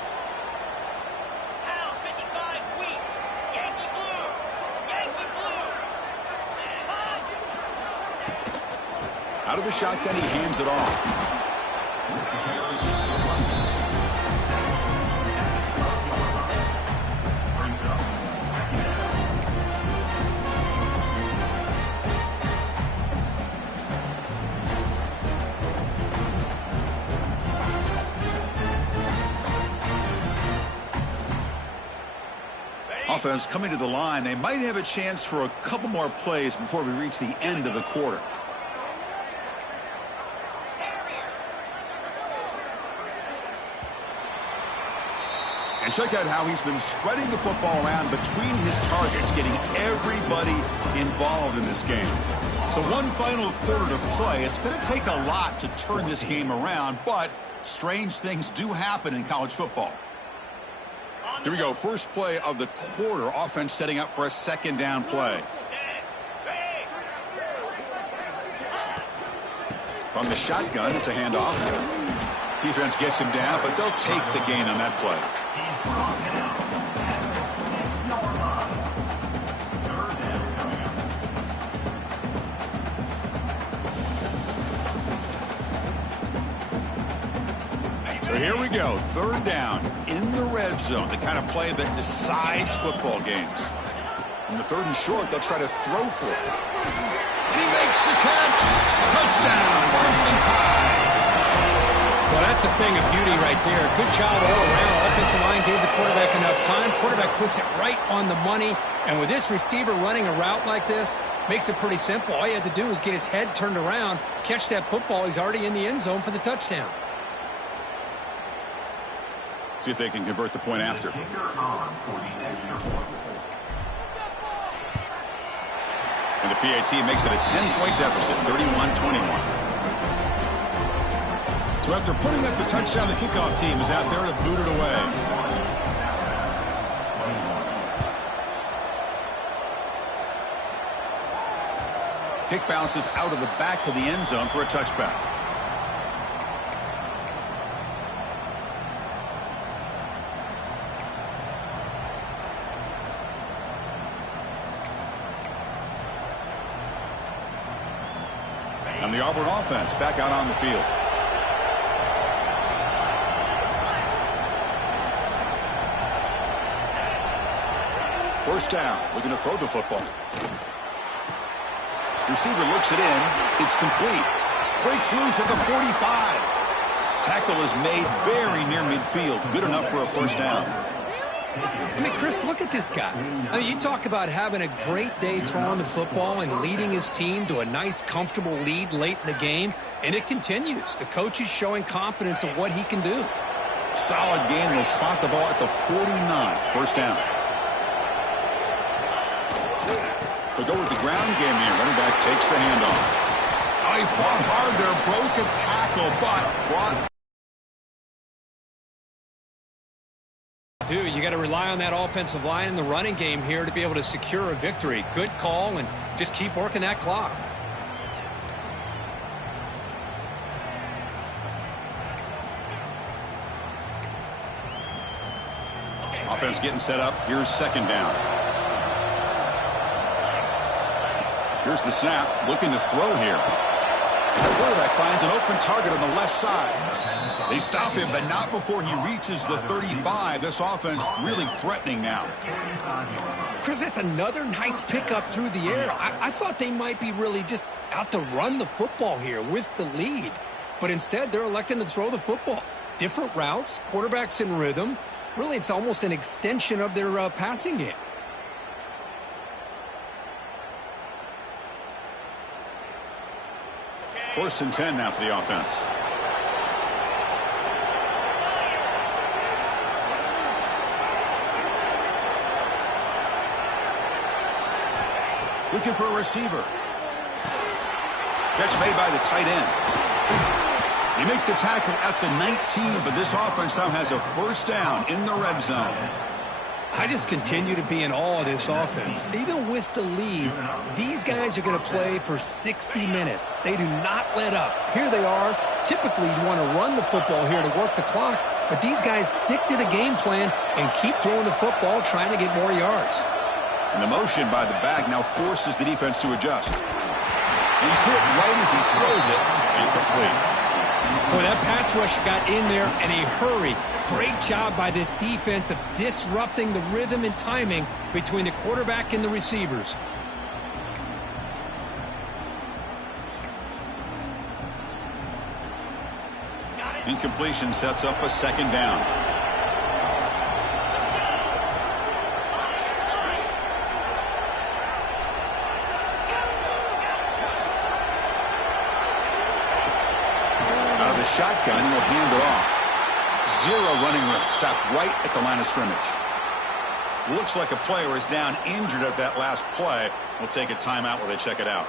Out of the shotgun, he hands it off. Offense coming to the line. They might have a chance for a couple more plays before we reach the end of the quarter. And check out how he's been spreading the football around between his targets, getting everybody involved in this game. So one final quarter to play. It's going to take a lot to turn this game around, but strange things do happen in college football. Here we go. First play of the quarter. Offense setting up for a second down play. From the shotgun, it's a handoff. Defense gets him down, but they'll take the gain on that play. So here we go, third down in the red zone, the kind of play that decides football games. In the 3rd and short, they'll try to throw for it. And he makes the catch. Touchdown, Crimson Tide. Well, That's a thing of beauty right there. Good job all around. Offensive line gave the quarterback enough time. Quarterback puts it right on the money. And with this receiver running a route like this, makes it pretty simple. All you have to do is get his head turned around, catch that football. He's already in the end zone for the touchdown. See if they can convert the point after. And the PAT makes it a 10-point deficit, 31-21. So after putting up the touchdown, the kickoff team is out there to boot it away. Kick bounces out of the back of the end zone for a touchback. And the Auburn offense back out on the field. First down, looking to throw the football. Receiver looks it in. It's complete. Breaks loose at the 45. Tackle is made very near midfield. Good enough for a first down. I mean, Chris, look at this guy. I mean, you talk about having a great day throwing the football and leading his team to a nice, comfortable lead late in the game, and it continues. The coach is showing confidence of what he can do. Solid gain. Will spot the ball at the 49. First down. They'll go with the ground game here. Running back takes the handoff. Oh, he fought hard there. Broke a tackle, but brought. Dude, you got to rely on that offensive line and the running game here to be able to secure a victory. Good call, and just keep working that clock. Offense getting set up. Here's second down. Here's the snap. Looking to throw here. The quarterback finds an open target on the left side. They stop him, but not before he reaches the 35. This offense really threatening now. Chris, that's another nice pickup through the air. I thought they might be really just out to run the football here with the lead. But instead, they're electing to throw the football. Different routes, quarterbacks in rhythm. Really, it's almost an extension of their passing game. First and 10 now for the offense. Looking for a receiver. Catch made by the tight end. They make the tackle at the 19, but this offense now has a first down in the red zone. I just continue to be in awe of this offense. Even with the lead, these guys are going to play for 60 minutes. They do not let up. Here they are. Typically, you want to run the football here to work the clock, but these guys stick to the game plan and keep throwing the football, trying to get more yards. And the motion by the back now forces the defense to adjust. He's hit right as he throws it. Incomplete. Boy, that pass rush got in there in a hurry. Great job by this defense of disrupting the rhythm and timing between the quarterback and the receivers. Incompletion sets up a second down. Out of the shotgun, he'll hand it off. Zero running room. Stopped right at the line of scrimmage. Looks like a player is down injured at that last play. We'll take a timeout while they check it out.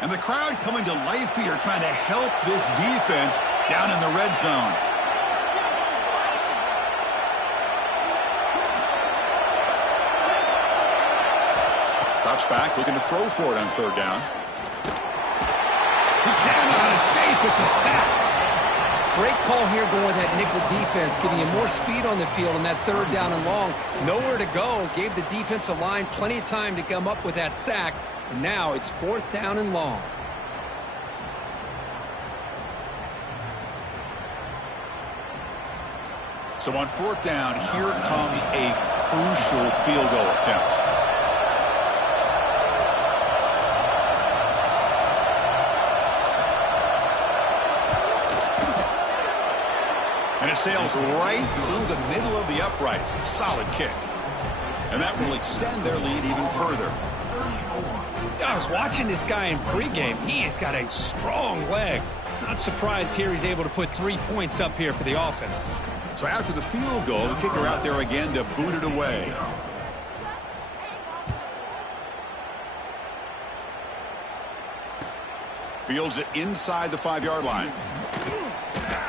And the crowd coming to life here, trying to help this defense down in the red zone. Drops back, looking to throw for it on third down. He cannot escape. It's a sack. Great call here going with that nickel defense, giving you more speed on the field on that third down and long. Nowhere to go. Gave the defensive line plenty of time to come up with that sack. And now it's fourth down and long. So on fourth down, here comes a crucial field goal attempt. sails right through the middle of the uprights. Solid kick. And that will extend their lead even further. I was watching this guy in pregame. He has got a strong leg. Not surprised here he's able to put 3 points up here for the offense. So after the field goal, the kicker out there again to boot it away. Fields it inside the 5-yard line.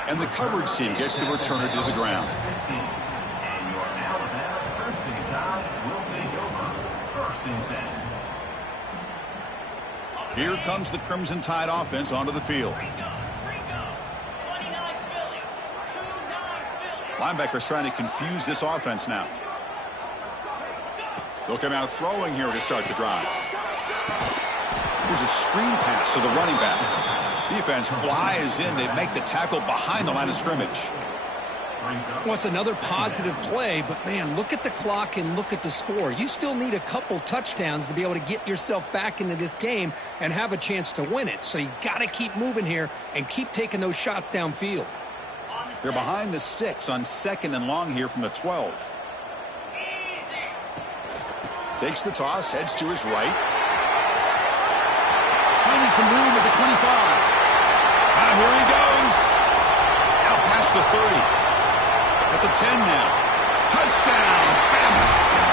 And the coverage team gets the returner to the ground. And your Alabama Crimson Tide will take over. First and 10. Here comes the Crimson Tide offense onto the field. Linebackers trying to confuse this offense now. They'll come out throwing here to start the drive. Here's a screen pass to the running back. Defense flies in. They make the tackle behind the line of scrimmage. Well, it's another positive play, but, man, look at the clock and look at the score. You still need a couple touchdowns to be able to get yourself back into this game and have a chance to win it. So you got to keep moving here and keep taking those shots downfield. They're behind the sticks on 2nd and long here from the 12. Takes the toss, heads to his right. Finding some room at the 25. Here he goes. Out past the 30. At the 10 now. Touchdown. Bama.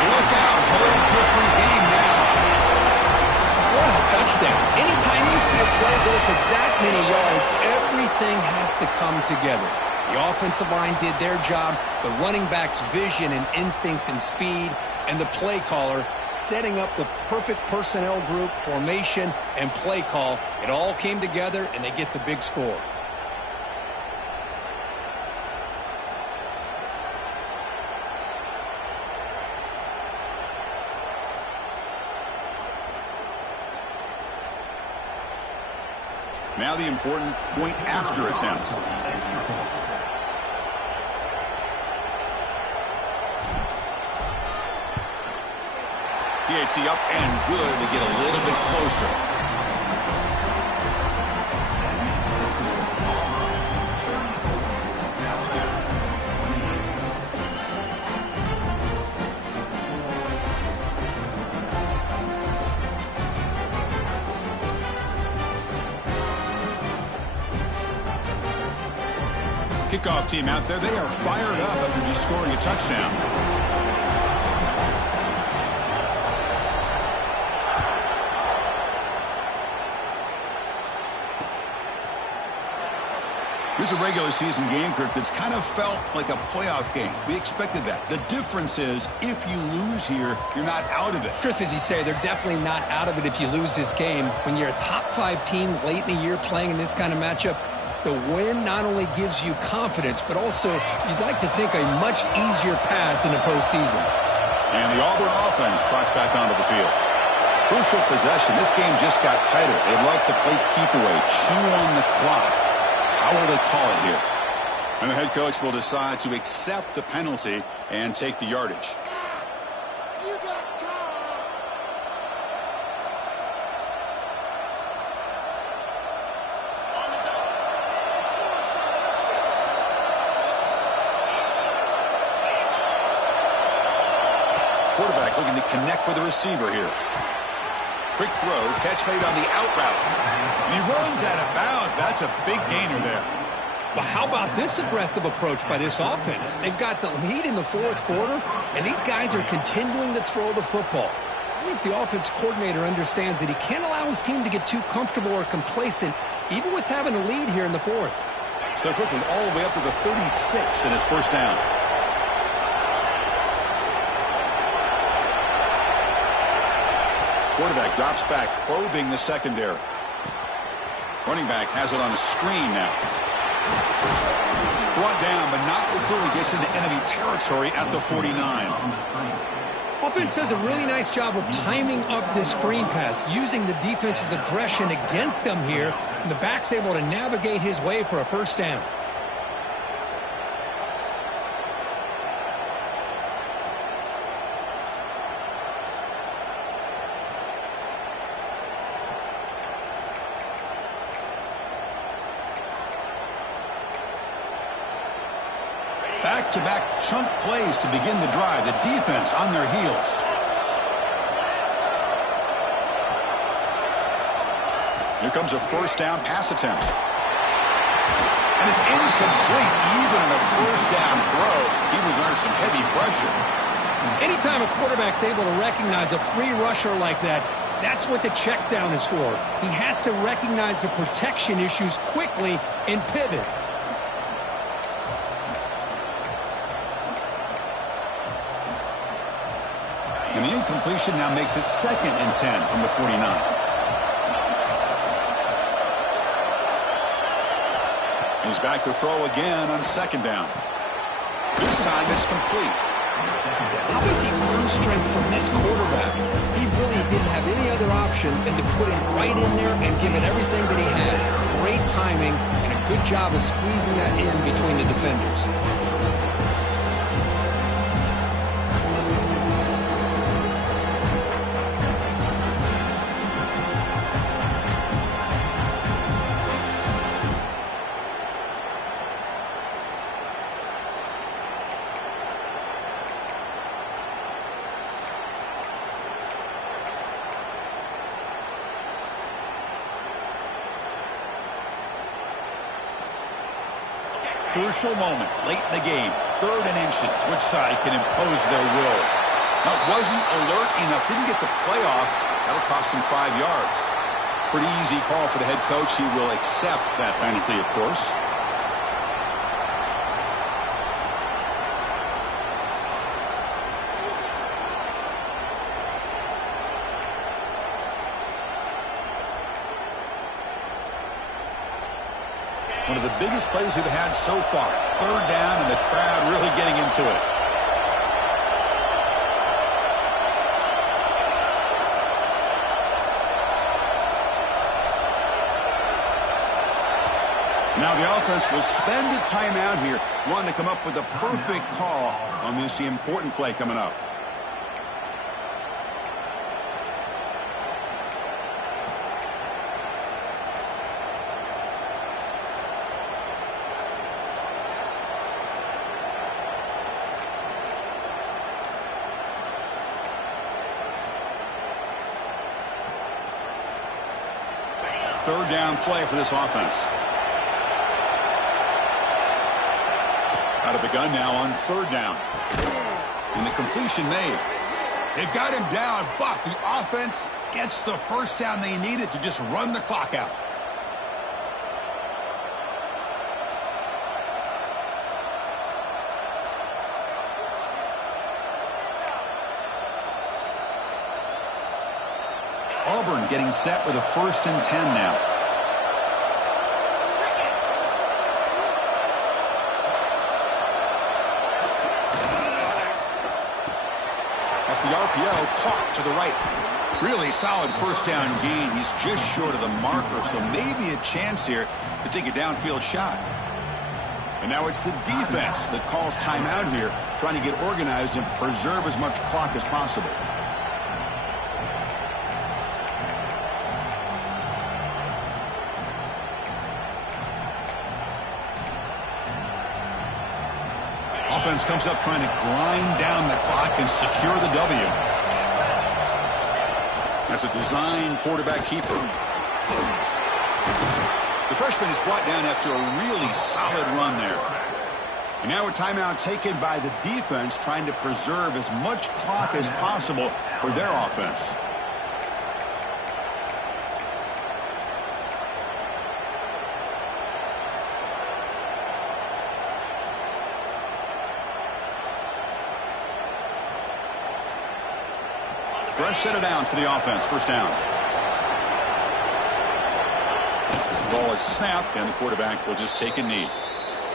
Look out. Whole different game now. What a touchdown. Anytime you see a play go to that many yards, everything has to come together. The offensive line did their job, the running back's vision and instincts and speed, and the play caller setting up the perfect personnel group, formation, and play call. It all came together, and they get the big score. Now the important point after attempt. PAT up and good to get a little bit closer. Kickoff team out there, they are fired up after just scoring a touchdown. Here's a regular season game, Kirk, that's kind of felt like a playoff game. We expected that. The difference is, if you lose here, you're not out of it. Chris, as you say, they're definitely not out of it if you lose this game. When you're a top-5 team late in the year playing in this kind of matchup, the win not only gives you confidence, but also you'd like to think a much easier path in the postseason. And the Auburn offense trots back onto the field. Crucial possession. This game just got tighter. They love to play keep away, chew on the clock. How will they call it here? And the head coach will decide to accept the penalty and take the yardage. Quarterback looking to connect with the receiver here. Quick throw, catch made on the out route. And he runs out of bounds. That's a big gainer there. Well, how about this aggressive approach by this offense? They've got the lead in the 4th quarter, and these guys are continuing to throw the football. I think the offense coordinator understands that he can't allow his team to get too comfortable or complacent, even with having a lead here in the 4th. So quickly, all the way up to the 36, and it's first down. Quarterback drops back, probing the secondary. Running back has it on a screen now. Brought down, but not before he gets into enemy territory at the 49. Offense does a really nice job of timing up this screen pass, using the defense's aggression against them here, and the back's able to navigate his way for a first down. back-to-back chunk plays to begin the drive. The defense on their heels. Here comes a first down pass attempt. And it's incomplete even on a first down throw. He was under some heavy pressure. Anytime a quarterback's able to recognize a free rusher like that, that's what the check down is for. He has to recognize the protection issues quickly and pivot. And the incompletion now makes it 2nd and 10 from the 49. He's back to throw again on 2nd down. This time it's complete. How about the arm strength from this quarterback? He really didn't have any other option than to put it right in there and give it everything that he had. Great timing and a good job of squeezing that in between the defenders. Crucial moment late in the game. 3rd and inches. Which side can impose their will? That wasn't alert enough. Didn't get the playoff. That'll cost him 5 yards. Pretty easy call for the head coach. He will accept that penalty, of course. One of the biggest plays we've had so far. 3rd down and the crowd really getting into it. Now the offense will spend a timeout here, wanting to come up with a perfect call on this important play coming up. Third down play for this offense. Out of the gun now on 3rd down. And the completion made. They've got him down, but the offense gets the first down they needed to just run the clock out. Auburn getting set with a 1st and 10 now. Off the RPO, caught to the right. Really solid first down gain. He's just short of the marker, so maybe a chance here to take a downfield shot. And now it's the defense that calls timeout here, trying to get organized and preserve as much clock as possible. Offense comes up trying to grind down the clock and secure the W. That's a design quarterback keeper. The freshman is brought down after a really solid run there. And now a timeout taken by the defense, trying to preserve as much clock as possible for their offense. Fresh set of downs for the offense. First down. The ball is snapped, and the quarterback will just take a knee.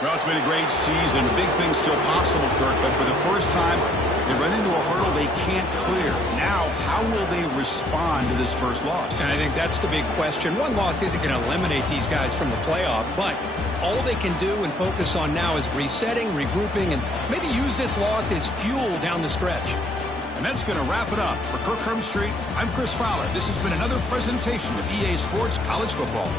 Well, it's been a great season. Big things still possible, Kirk, but for the first time, they run into a hurdle they can't clear. Now, how will they respond to this first loss? And I think that's the big question. One loss isn't going to eliminate these guys from the playoff, but all they can do and focus on now is resetting, regrouping, and maybe use this loss as fuel down the stretch. And that's going to wrap it up. For Kirk Hermstreet, I'm Chris Fowler. This has been another presentation of EA Sports College Football.